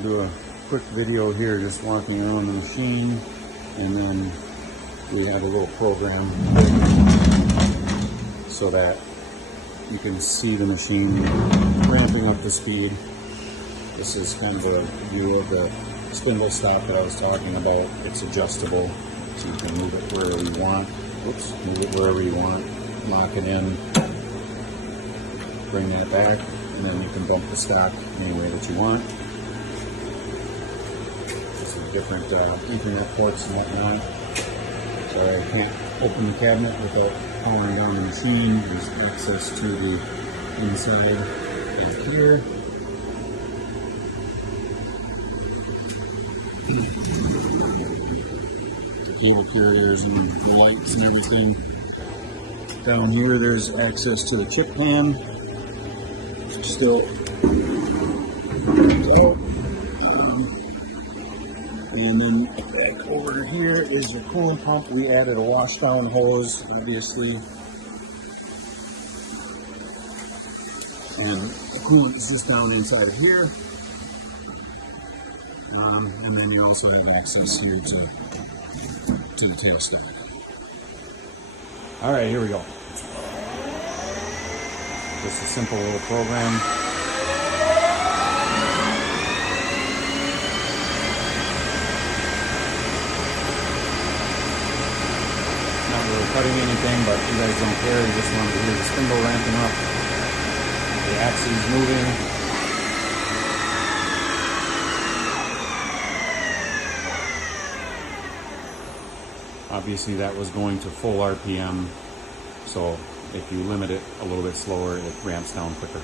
I'll do a quick video here just walking around the machine, and then we have a little program so that you can see the machine ramping up the speed. This is kind of a view of the spindle stop that I was talking about. It's adjustable, so you can move it wherever you want. Oops, move it wherever you want, lock it in, bring that back, and then you can bump the stock any way that you want. Just with different Ethernet ports and whatnot. So I can't open the cabinet without powering down the machine. There's access to the inside and here. The cable carriers and the lights and everything. Down here there's access to the chip pan. Still and then back over here is your coolant pump. We added a wash down hose, obviously. And the coolant is just down inside of here. And then you also have access here to the tail stick. All right, here we go. Just a simple little program. Not really cutting anything, but you guys don't care. You just want to hear the spindle ramping up. The axis moving. Obviously that was going to full RPM, so if you limit it a little bit slower, it ramps down quicker.